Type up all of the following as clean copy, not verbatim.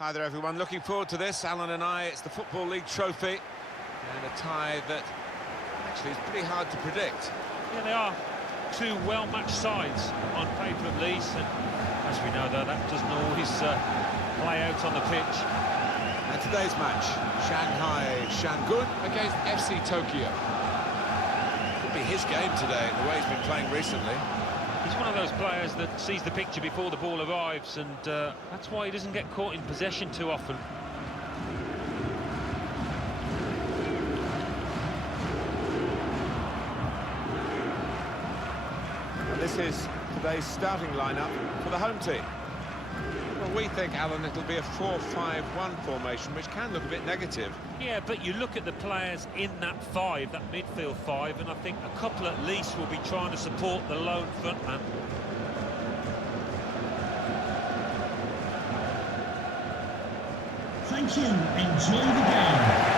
Hi there everyone, looking forward to this, Alan and I. It's the Football League trophy and a tie that actually is pretty hard to predict. Yeah, they are two well-matched sides on paper at least, and as we know though, that doesn't always play out on the pitch. And today's match, Shanghai Shangun against FC Tokyo. Could be his game today, the way he's been playing recently. He's one of those players that sees the picture before the ball arrives, and that's why he doesn't get caught in possession too often. And this is today's starting lineup for the home team. Well, we think, Alan, it'll be a 4-5-1 formation, which can look a bit negative. Yeah, but you look at the players in that five, that midfield five, and I think a couple at least will be trying to support the lone frontman. Thank you. Enjoy the game.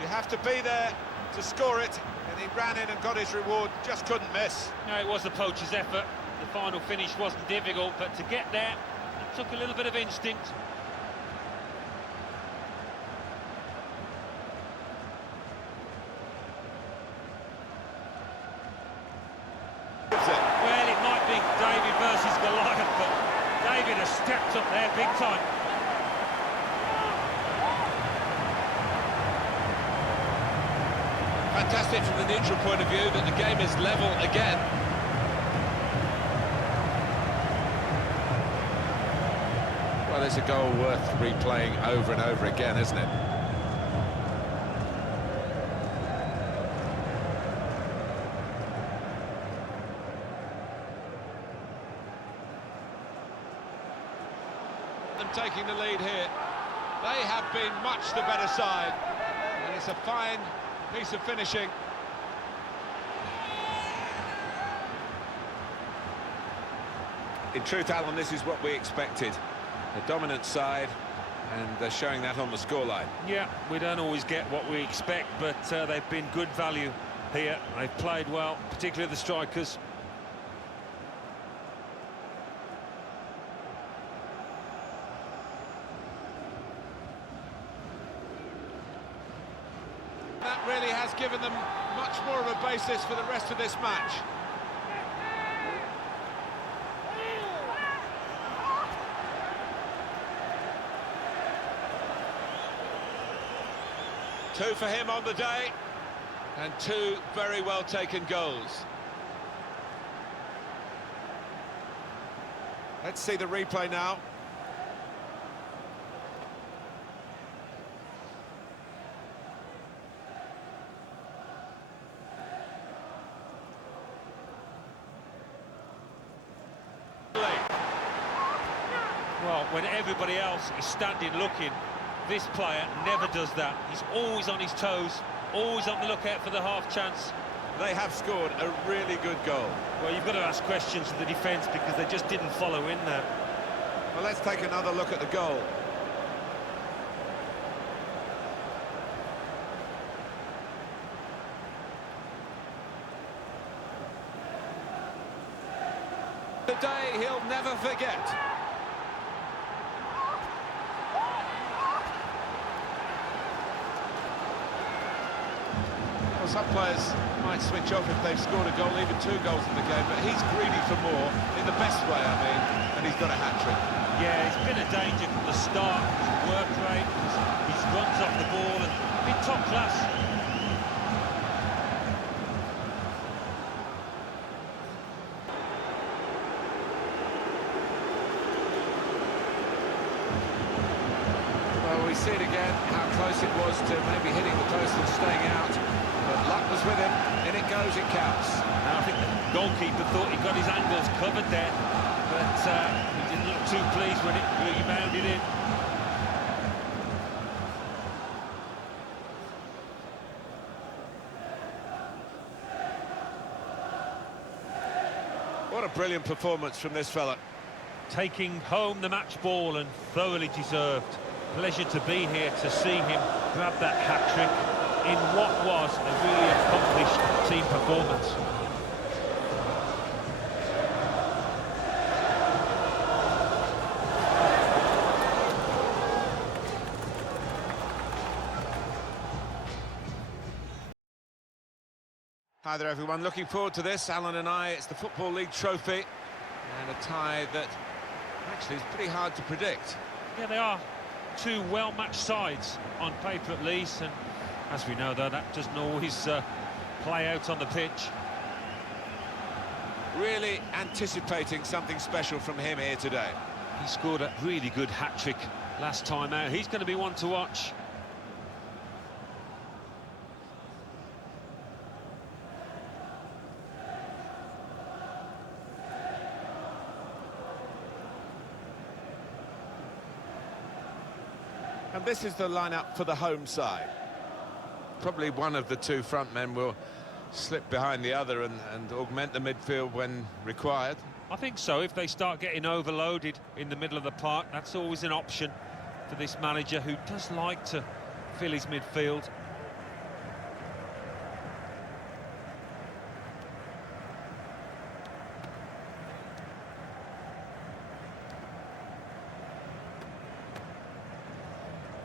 You have to be there to score it, and he ran in and got his reward, just couldn't miss. No, it was the poacher's effort. The final finish wasn't difficult, but to get there, it took a little bit of instinct. Well, it might be David versus Goliath, but David has stepped up there big time. Fantastic from the neutral point of view that the game is level again. Well, it's a goal worth replaying over and over again, isn't it? Them taking the lead here. They have been much the better side, and it's a fine piece of finishing. In truth, Alan, this is what we expected. A dominant side, and they're showing that on the scoreline. Yeah, we don't always get what we expect, but they've been good value here. They've played well, particularly the strikers. That really has given them much more of a basis for the rest of this match. Two for him on the day, and two very well taken goals. Let's see the replay now. Well, when everybody else is standing looking, this player never does that. He's always on his toes, always on the lookout for the half chance. They have scored a really good goal. Well, you've got to ask questions to the defence because they just didn't follow in there. Well, let's take another look at the goal. The day he'll never forget. Well, some players might switch off if they've scored a goal, even 2 goals in the game, but he's greedy for more, in the best way, I mean, and he's got a hat-trick. Yeah, he's been a danger from the start. His work rate, his runs off the ball, and been top class. Well, we see it again, how close it was to maybe hitting the post and staying out. But luck was with him, in it goes, it counts. Now, I think the goalkeeper thought he got his angles covered there, but he didn't look too pleased when it rebounded in. What a brilliant performance from this fella. Taking home the match ball and thoroughly deserved. Pleasure to be here to see him grab that hat-trick in what was a really accomplished team performance. Hi there, everyone. Looking forward to this, Alan and I. It's the Football League trophy, and a tie that actually is pretty hard to predict. Yeah, they are two well-matched sides on paper at least, and as we know, though, that doesn't always play out on the pitch. Really anticipating something special from him here today. He scored a really good hat-trick last time out. He's going to be one to watch. And this is the lineup for the home side. Probably one of the two front men will slip behind the other and augment the midfield when required. I think so. If they start getting overloaded in the middle of the park, that's always an option for this manager, who does like to fill his midfield.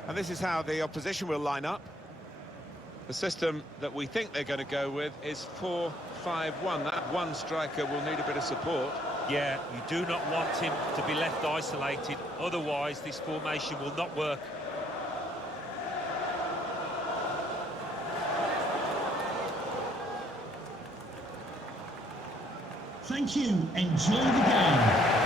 And this is how the opposition will line up. The system that we think they're going to go with is 4-5-1. That one striker will need a bit of support. Yeah, you do not want him to be left isolated, otherwise this formation will not work. Thank you. Enjoy the game.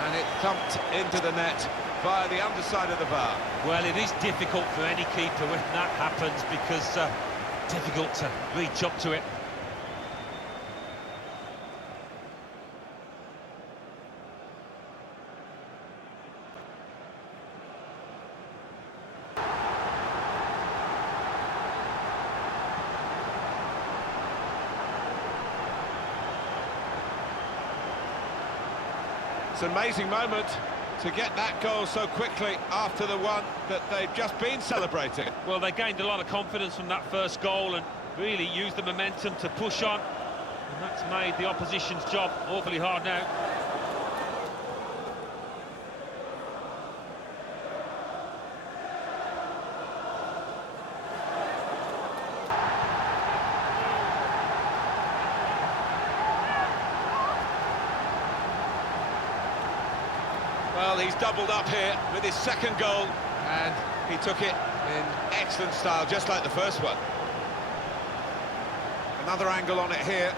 And it thumped into the net via the underside of the bar. Well, it is difficult for any keeper when that happens, because difficult to reach up to it. It's an amazing moment to get that goal so quickly after the one that they've just been celebrating. Well, they gained a lot of confidence from that first goal and really used the momentum to push on. And that's made the opposition's job awfully hard now. Well, he's doubled up here with his second goal, and he took it in excellent style, just like the first one. Another angle on it here.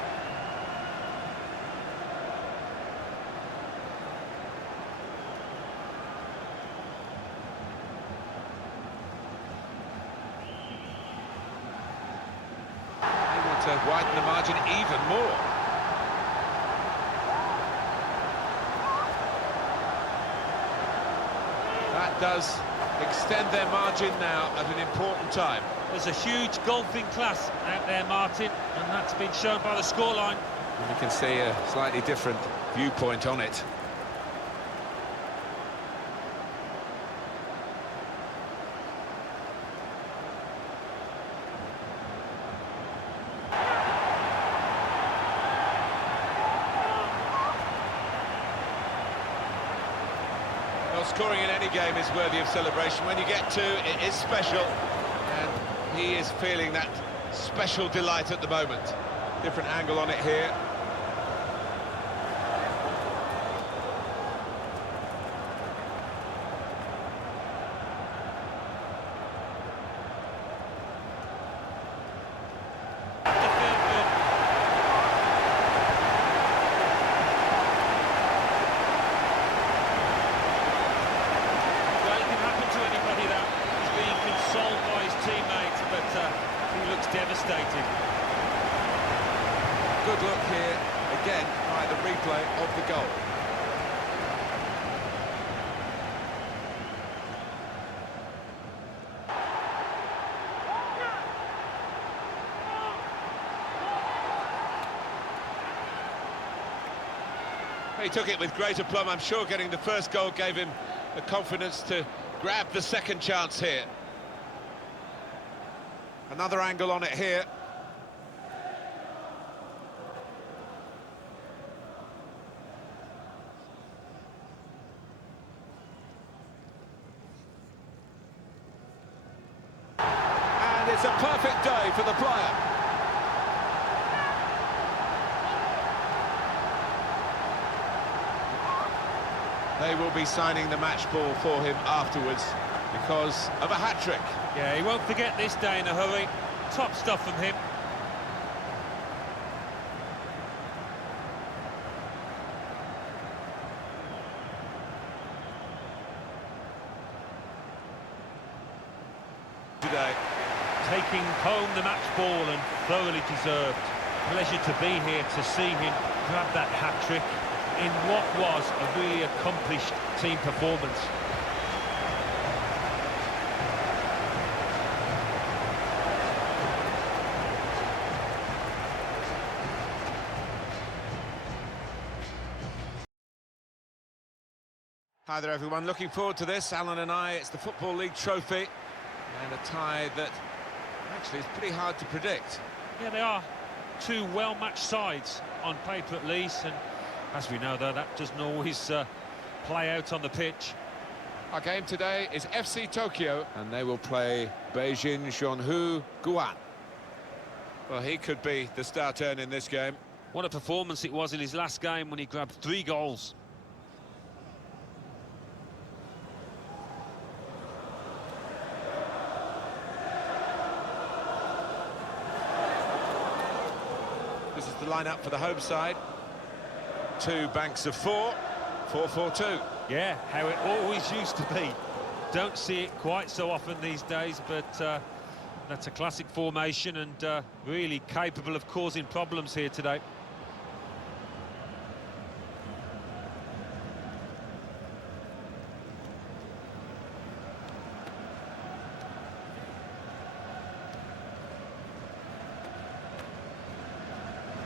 They want to widen the margin even more. That does extend their margin now at an important time. There's a huge golfing class out there, Martin, and that's been shown by the scoreline. And we can see a slightly different viewpoint on it. Well, scoring in any game is worthy of celebration. When you get two, it is special, and he is feeling that special delight at the moment. Different angle on it here. Devastated. good look here, again, by the replay of the goal. He took it with great aplomb. I'm sure getting the first goal gave him the confidence to grab the second chance here. Another angle on it here. And it's a perfect day for the player. They will be signing the match ball for him afterwards because of a hat-trick. Yeah, he won't forget this day in a hurry. Top stuff from him. Today. Taking home the match ball and thoroughly deserved. Pleasure to be here to see him grab that hat-trick in what was a really accomplished team performance. Hi there everyone, looking forward to this, Alan and I. It's the Football League trophy and a tie that actually is pretty hard to predict. Yeah, they are two well-matched sides on paper at least, and as we know though, that doesn't always play out on the pitch. Our game today is FC Tokyo and they will play Beijing Zhonghu Guan. Well, he could be the star turn in this game. What a performance it was in his last game when he grabbed 3 goals. This is the lineup for the home side. 2 banks of 4, 4-4-2. Yeah, how it always used to be. Don't see it quite so often these days, but that's a classic formation and really capable of causing problems here today.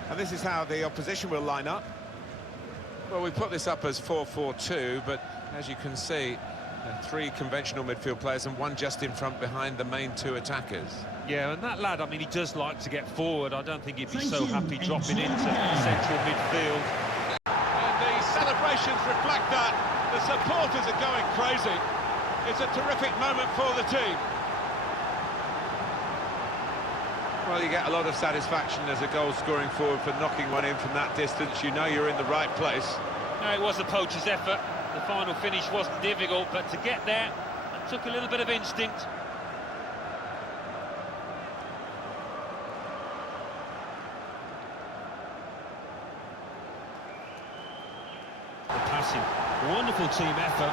And this is how the opposition will line up. Well, we put this up as 4-4-2, but as you can see, 3 conventional midfield players and 1 just in front behind the main 2 attackers. Yeah, and that lad, I mean, he does like to get forward. I don't think he'd be so happy dropping into central midfield. And the celebrations reflect that. The supporters are going crazy. It's a terrific moment for the team. Well, you get a lot of satisfaction as a goal-scoring forward for knocking one in from that distance. You know you're in the right place. No, it was a poacher's effort. The final finish wasn't difficult, but to get there, it took a little bit of instinct. The passing, wonderful team effort.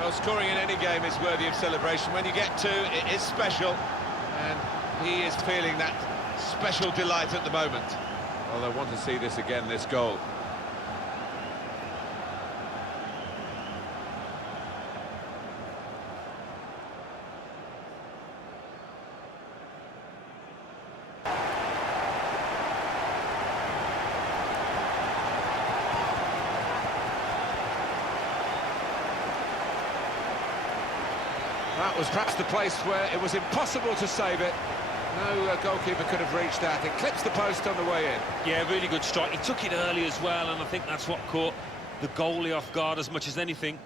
Well, scoring in any game is worthy of celebration. When you get 2, it is special, and he is feeling that special delight at the moment. Well, I want to see this again, this goal. That was perhaps the place where it was impossible to save it. No goalkeeper could have reached that. It clips the post on the way in. Yeah, really good strike. He took it early as well, and I think that's what caught the goalie off guard as much as anything.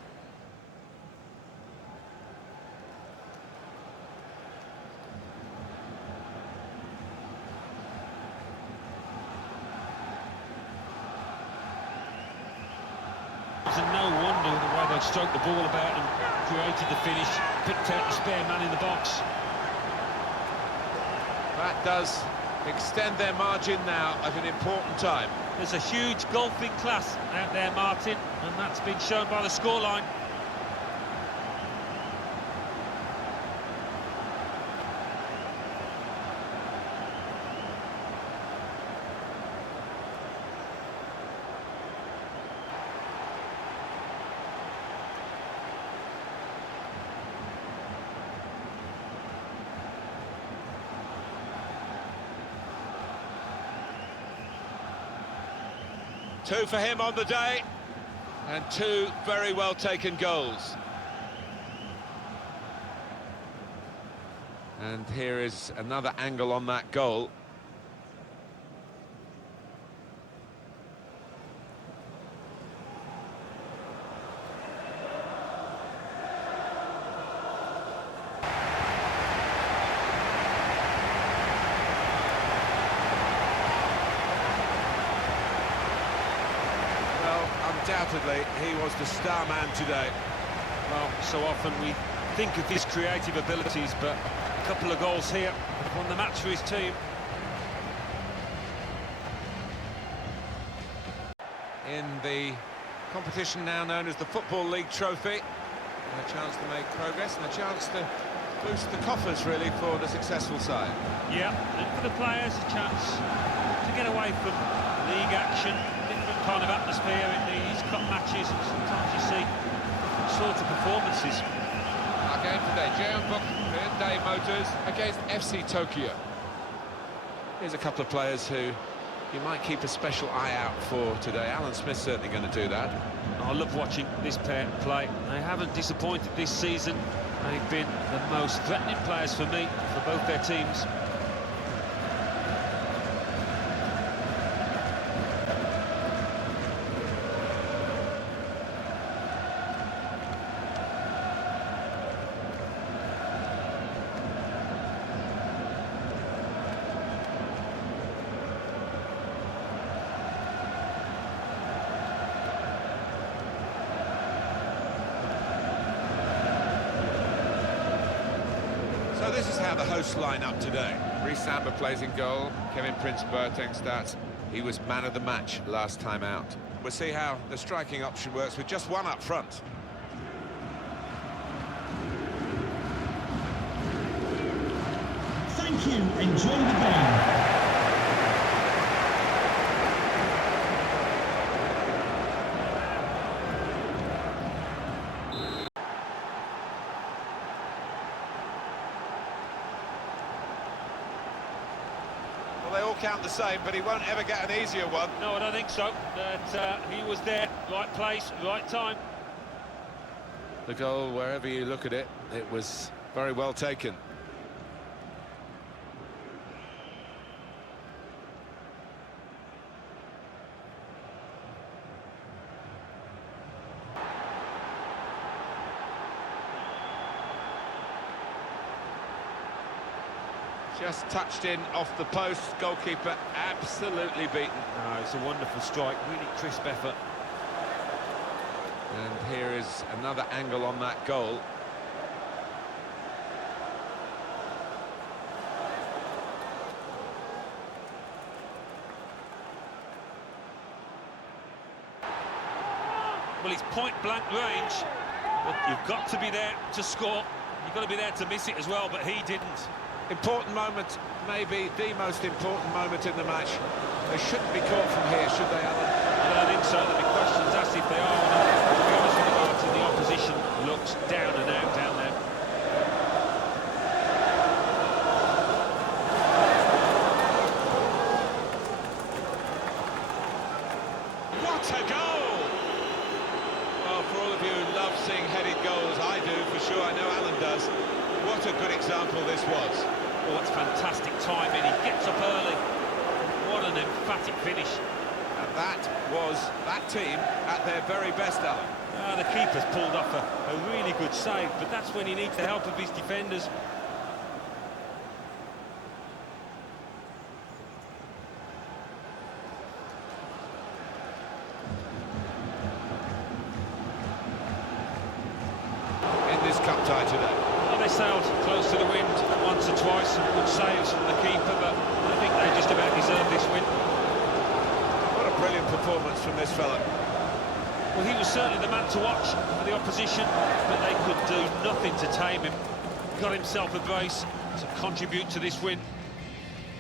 It's no wonder the way they stroked the ball about and created the finish, picked out the spare man in the box. That does extend their margin now at an important time. There's a huge golfing class out there, Martin, and that's been shown by the scoreline. Two for him on the day, and two very well taken goals. And here is another angle on that goal. Undoubtedly, he was the star man today. Well, so often we think of his creative abilities, but a couple of goals here won the match for his team. In the competition now known as the Football League Trophy, a chance to make progress and a chance to boost the coffers, really, for the successful side. Yeah, and for the players, a chance to get away from league action, different kind of atmosphere in these cup matches. Sometimes you see different sorts of performances. Our game today, Jeonbuk Hyundai Motors against FC Tokyo. Here's a couple of players who you might keep a special eye out for today. Alan Smith's certainly going to do that. I love watching this pair play. They haven't disappointed this season. They've been the most threatening players for me, for both their teams. So this is how the hosts line up today. Reece Samba plays in goal. Kevin Prince Boateng starts. He was man of the match last time out. We'll see how the striking option works with just one up front. Thank you. Enjoy the game. They all count the same, but he won't ever get an easier one. No, I don't think so. But he was there, right place, right time. The goal, wherever you look at it, it was very well taken. Just touched in off the post, goalkeeper absolutely beaten. No, it's a wonderful strike, really crisp effort. And here is another angle on that goal. Well, it's point-blank range, but you've got to be there to score. You've got to be there to miss it as well, but he didn't. Important moment, maybe the most important moment in the match. They shouldn't be caught from here, should they, Alan? I don't think so. There'll be questions asked if they are or not. To be honest with you, Martin, the opposition looks down and out down there. What a goal! Well, for all of you who love seeing headed goals, I do, for sure. I know Alan does. What a good example this was. Oh, it's fantastic timing. He gets up early. What an emphatic finish. And that was that team at their very best, Alan. The keeper's pulled off a really good save, but that's when he needs the help of his defenders. In this cup tie today. Well, they sailed close to the wind once or twice, some good saves from the keeper, but I think they just about deserve this win. What a brilliant performance from this fella. Well, he was certainly the man to watch for the opposition, but they could do nothing to tame him. Got himself a brace to contribute to this win.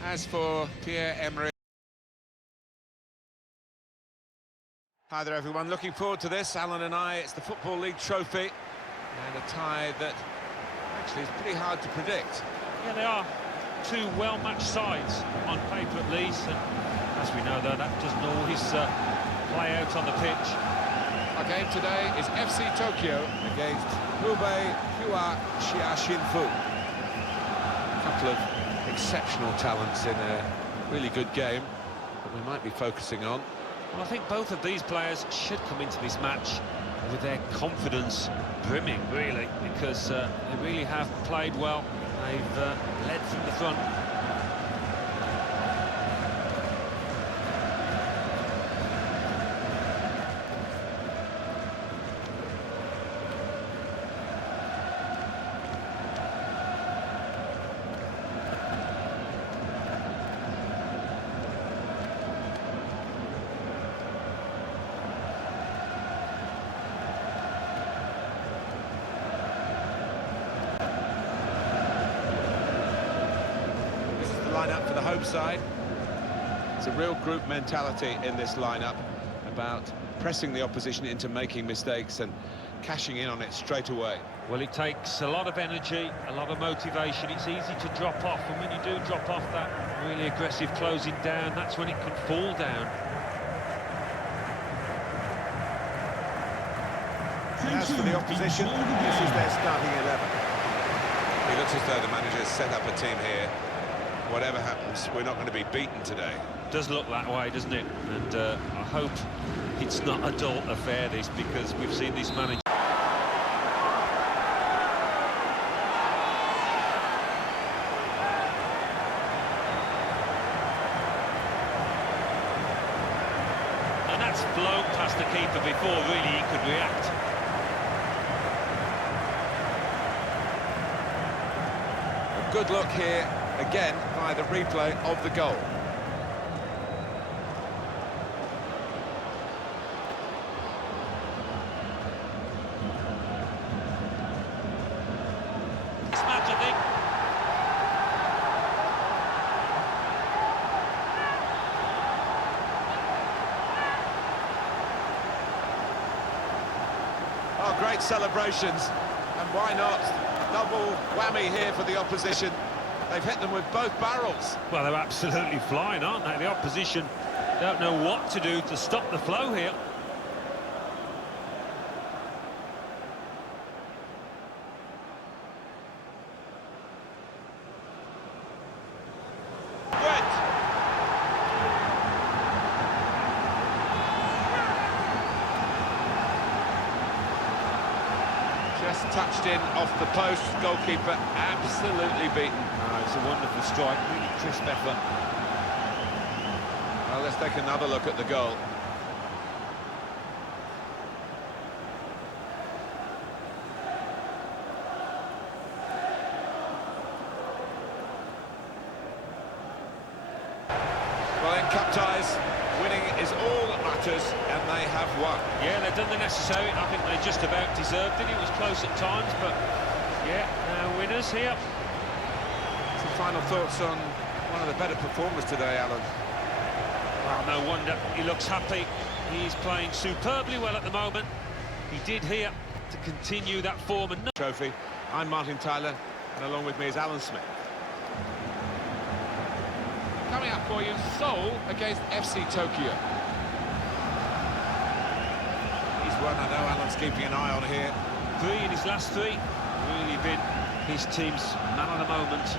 As for Pierre-Emerick... Hi there, everyone. Looking forward to this, Alan and I. It's the Football League Trophy, and a tie that actually is pretty hard to predict. Yeah, they are two well-matched sides on paper at least, and as we know, though, that doesn't always play out on the pitch. Our game today is FC Tokyo Against Hubei Hua Xiaxinfu. A couple of exceptional talents in a really good game that we might be focusing on. Well, I think both of these players should come into this match with their confidence brimming, really, because they really have played well. They've led from the front. Lineup for the home side. It's a real group mentality in this lineup about pressing the opposition into making mistakes and cashing in on it straight away. Well, it takes a lot of energy, a lot of motivation. It's easy to drop off, and when you do drop off that really aggressive closing down, that's when it can fall down. As for the opposition, this is their starting 11. It looks as though the manager's set up a team here. Whatever happens, we're not going to be beaten today. Does look that way, doesn't it? And I hope it's not a dull affair, this, because we've seen this manager. And that's blown past the keeper before really he could react. A good look here, again, by the replay of the goal. This match, I think. Oh, great celebrations, and why not? Double whammy here for the opposition. They've hit them with both barrels. Well, they're absolutely flying, aren't they? The opposition don't know what to do to stop the flow here. Went. Just touched in off the post. Goalkeeper absolutely beaten. It's a wonderful strike, really crisp effort. Well, let's take another look at the goal. Well, in cup ties, winning is all that matters, and they have won. Yeah, they've done the necessary. I think they just about deserved it. It was close at times, but yeah, now winners here. Some final thoughts on one of the better performers today, Alan? Well, no wonder he looks happy. He's playing superbly well at the moment. He did here to continue that form. And Trophy. I'm Martin Tyler, and along with me is Alan Smith. Coming up for you, Seoul against FC Tokyo. He's one I know Alan's keeping an eye on here. 3 in his last 3. Really been his team's man of the moment.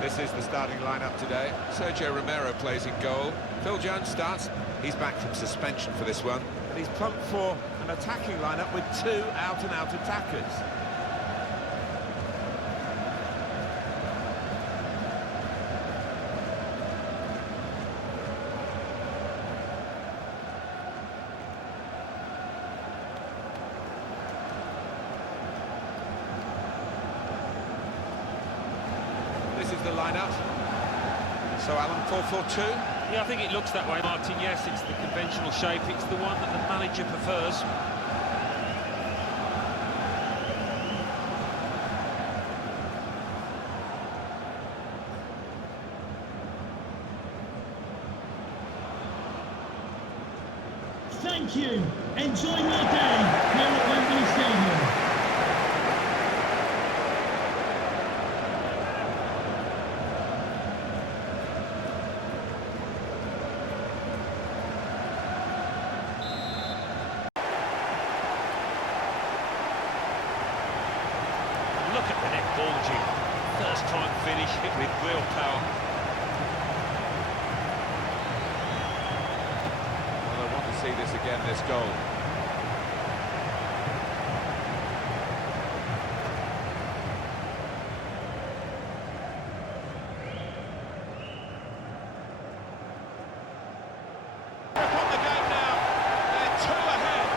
This is the starting lineup today. Sergio Romero plays in goal. Phil Jones starts. He's back from suspension for this one. And he's plumped for an attacking lineup with 2 out-and-out attackers. This is the lineup. So, Alan, 4-4-2. Yeah, I think it looks that way, Martin. Yes, it's the conventional shape. It's the one that the manager prefers. Thank you. Enjoy your day here at Wembley Stadium. Look at the net ball, Jim. First time finish, hit with real power. Well, I want to see this again, this goal. Up on the game now. They're 2 ahead.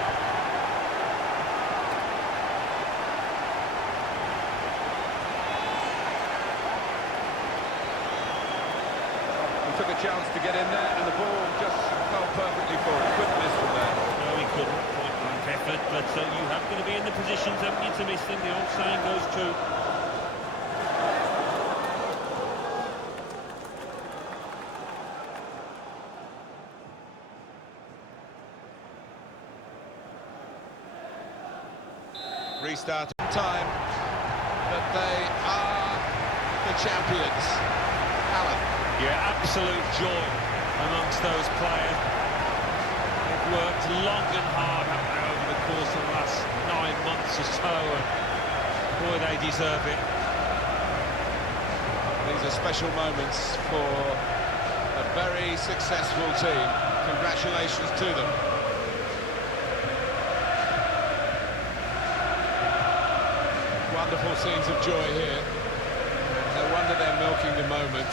He took a chance to get in there, and the ball just fell perfectly for him. Couldn't miss from there. No, he couldn't. Point blank effort, but you have got to be in the positions, haven't you, to miss them? The old saying goes true. Restart time, but they are the champions. Alan. Yeah, absolute joy amongst those players. They've worked long and hard, haven't they, over the course of the last 9 months or so, and boy, they deserve it. These are special moments for a very successful team. Congratulations to them. Wonderful scenes of joy here. No wonder they're milking the moment.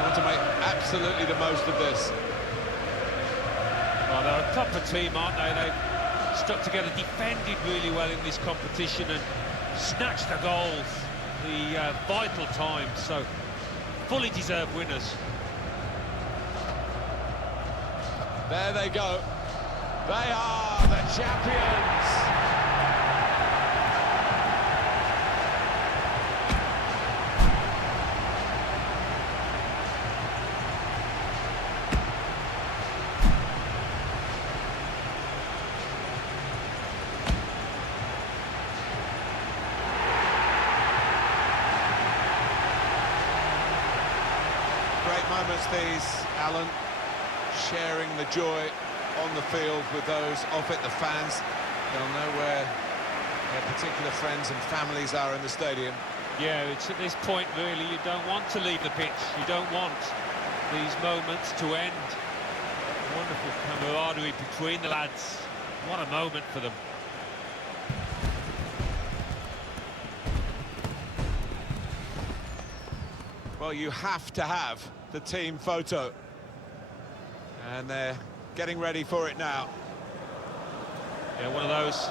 They want to make absolutely the most of this. Well, they're a proper team, aren't they? They've stuck together, defended really well in this competition and snatched the goals, the vital times, so fully deserved winners. There they go. They are the champions. Great moments these, Alan, sharing the joy on the field with those off it, the fans. They'll know where their particular friends and families are in the stadium. Yeah, it's at this point, really, you don't want to leave the pitch. You don't want these moments to end. Wonderful camaraderie between the lads. What a moment for them. Well, you have to have the team photo. And they're getting ready for it now. Yeah, one of those